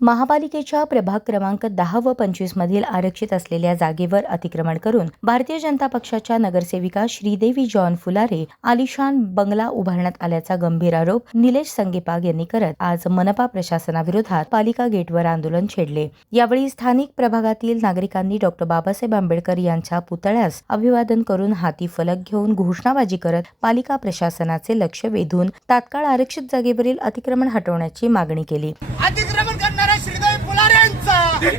महापालिकेच्या प्रभाग क्रमांक 10 व 25 मधील आरक्षित असलेल्या जागेवर अतिक्रमण करून भारतीय जनता पक्षाच्या नगरसेविका श्रीदेवी जॉन फुलारे आलिशान बंगला उभारण्यात आल्याचा गंभीर आरोप निलेश संगेपाग यांनी करत आज मनपा प्रशासनाविरोधात पालिका गेटवर आंदोलन छेडले। यावेळी स्थानिक प्रभागातील नागरिकांनी डॉ. बाबासाहेब आंबेडकर यांच्या पुतळ्यास अभिवादन करून हाती फलक घेऊन घोषणाबाजी करत पालिका प्रशासनाचे लक्ष वेधून तात्काळ आरक्षित जागेवरील अतिक्रमण हटवण्याची मागणी केली। अतिक्रमण करणाऱ्या श्रीदेवी फुलारेंचा अरे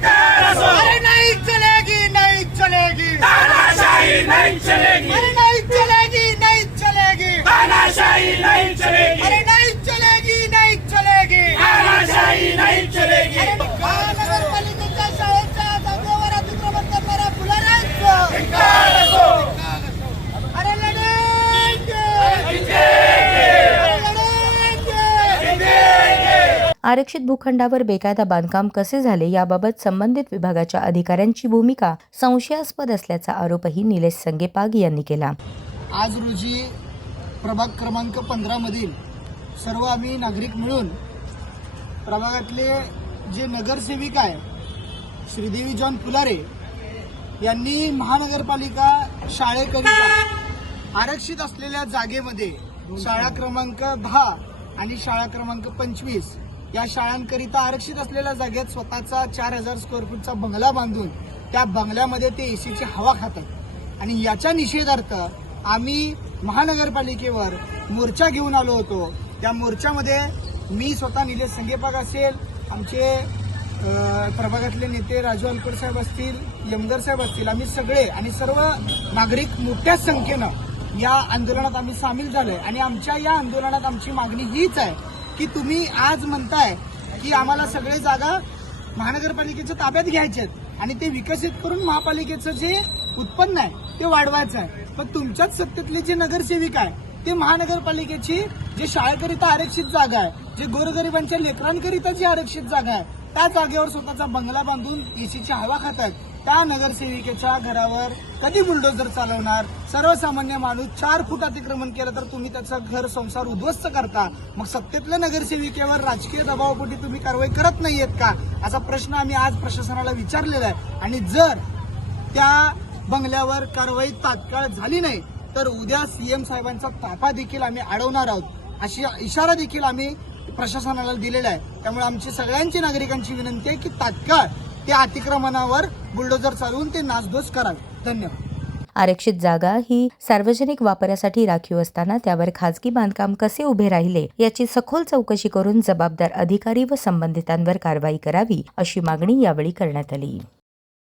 नहीं चलेगी, नहीं चलेगी, तानाशाही नहीं चलेगी, अरे नहीं चलेगी, नहीं चलेगी, तानाशाही नहीं चलेगी, अरे नहीं चलेगी, नहीं चलेगी, तानाशाही नहीं चलेगी। अरे महानगरपालिकेच्या शाळेच्या जागेवर अतिक्रमण करणाऱ्या फुलारेंचा अरे लढेंगे, आरक्षित भूखंडावर बेकायदा बांधकाम कसे झाले याबाबत संबंधित विभागाच्या अधिकाऱ्यांची भूमिका संशयास्पद असल्याचा आरोपही निलेश संगेपाग यांनी केला। आज रोजी प्रभाग क्रमांक 15 मधील सर्व आम्ही नागरिक मिळून प्रभागातले जे नगरसेविका आहे श्रीदेवी जॉन फुलारे यांनी महानगरपालिका शाळेकरिता आरक्षित असलेल्या जागेमध्ये शाळा क्रमांक 10 आणि शाळा क्रमांक 25 या शाळांकरिता आरक्षित असलेल्या जागेत स्वतःचा 4000 स्क्वेअर फूटचा बंगला बांधून त्या बंगल्यामध्ये ते एसीची हवा खातात आणि याच्या निषेधार्थ आम्ही महानगरपालिकेवर मोर्चा घेऊन आलो होतो। त्या मोर्चामध्ये मी स्वतः निलेश संगेपाग असेल, आमचे प्रभागातले नेते राजू अलकर साहेब असतील, यमगर साहेब असतील, आम्ही सगळे आणि सर्व नागरिक मोठ्या संख्येनं या आंदोलनात आम्ही सामील झालोय आणि आमच्या या आंदोलनात आमची मागणी हीच आहे की तुम्ही आज म्हणताय की आम्हाला सगळे जागा महानगरपालिकेच्या ताब्यात घ्यायचे आणि ते विकसित करून महापालिकेचं जे उत्पन्न आहे ते वाढवायचं आहे, पण तुमच्याच सत्तेतले जे नगरसेविक आहे ते महानगरपालिकेची जे शाळेकरिता आरक्षित जागा आहे, जे गोरगरिबांच्या लेकरांकरिता जी आरक्षित जागा आहे त्या जागेवर स्वतःचा बंगला बांधून एसीची हवा खातात। त्या नगरसेविकेच्या घरावर कधी बुलडोजर चालवणार? सर्वसामान्य माणूस 4 फूट अतिक्रमण केलं तर तुम्ही त्याचा घर संसार उद्ध्वस्त करता, मग सत्तेतल्या नगरसेविकेवर राजकीय दबावापोटी तुम्ही कारवाई करत नाहीयेत का असा प्रश्न आम्ही आज प्रशासनाला विचारलेला आहे। आणि जर त्या बंगल्यावर कारवाई तात्काळ झाली नाही तर उद्या सीएम साहेबांचा ताफा देखील आम्ही अडवणार आहोत अशी इशारा देखील आम्ही प्रशासनाला दिलेला आहे। त्यामुळे आमची सगळ्यांची नागरिकांची विनंती आहे की तात्काळ त्या अतिक्रमणावर बुलडोजर चालवून ते नासधूस करावे। धन्यवाद। आरक्षित जागा ही सार्वजनिक वापरासाठी राखीव असताना त्यावर खासगी बांधकाम कसे उभे राहिले याची सखोल चौकशी करून जबाबदार अधिकारी व संबंधितांवर कारवाई करावी अशी मागणी यावेळी करण्यात आली।